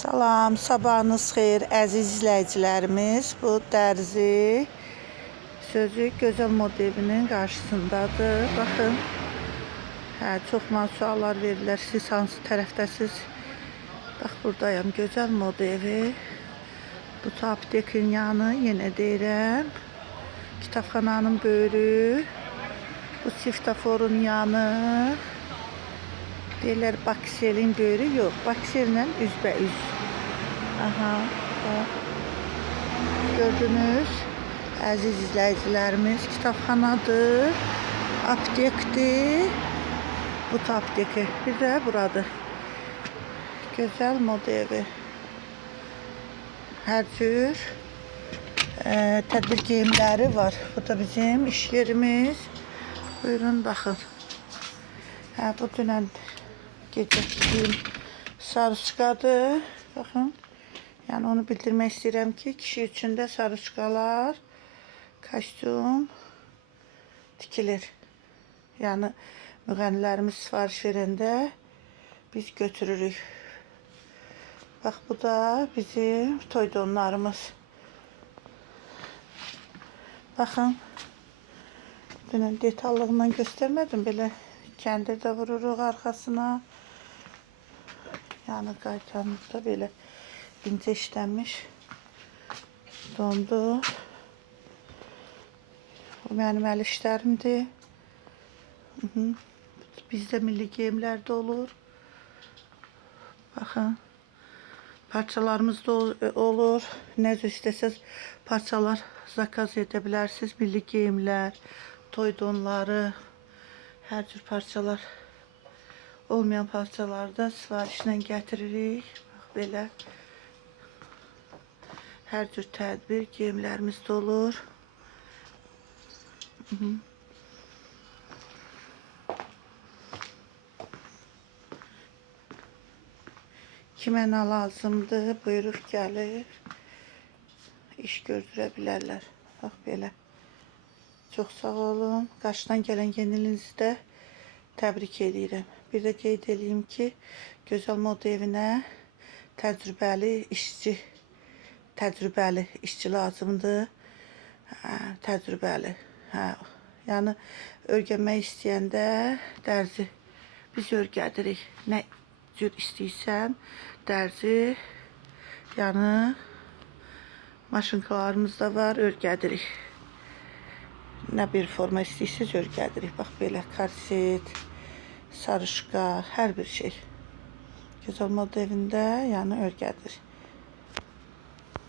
Salam, sabahınız xeyir əziz izləyicilərimiz. Bu dərzi sözü gözəl moda evinin qarşısındadır. Baxın, çox suallar verirlər. Siz hansı tərəfdəsiz? Bax, buradayım. Gözəl moda evi. Bu aptekin yanı, yenə deyirəm. Kitabxananın böyrü. Bu svetoforun yanı. Deyirlər Bakselin böyrü, yox. Baksellə üzbəüz. Aha, bax. Gördünüz, əziz izləyicilərimiz, kitabxanadır, aptekdir. Bu apteki, bir də buradır. Gözəl moda evi. Hər cür tədbir geyimləri var. Bu da bizim iş yerimiz. Buyurun, baxın. Bu dünən gecə giyim sarışqadır. Baxın. Yəni onu bildirmək istəyirəm ki, kişi üçün də sarışqalar, kostyum tikilir. Yəni müğənnilərimiz sifariş verəndə biz götürürük. Bax, bu da bizim toy donlarımız. Baxın. Dünən detallığından göstərmədim. Belə kəndir də vururuq arxasına. Yəni qaytanlıqda belə incə işlənmiş dondur. Bu mənim əl işlərimdir. Bizdə milli geyimlərdə olur. Baxın. Parçalarımız da olur. Nə cür istəsəz parçalar zakaz edə bilərsiniz. Milli geyimlər, toy donları, hər cür parçalar. Olmayan parçalarda sifarişlə gətiririk. Bax, belə. Hər cür tədbir geyimlərimiz də olur. Kimə nə lazımdır, buyurub gəlir. İş gördürə bilərlər. Bax, belə. Çox sağ olun. Qarşıdan gələn yenilinizi də təbrik edirəm. Bir də qeyd edeyim ki, gözəl moda evinə təcrübəli işçi lazımdır. Təcrübəli. Yəni, örgənmək istəyəndə dərzi biz örgədirik. Nə cür istəyirsən, dərzi, yəni maşınkalarımız da var, örgədirik. Nə bir forma istəyirsiniz, örgədirik. Bax, belə korset, sarışqa, hər bir şey. Gözəl moda evində, yəni örgədirik.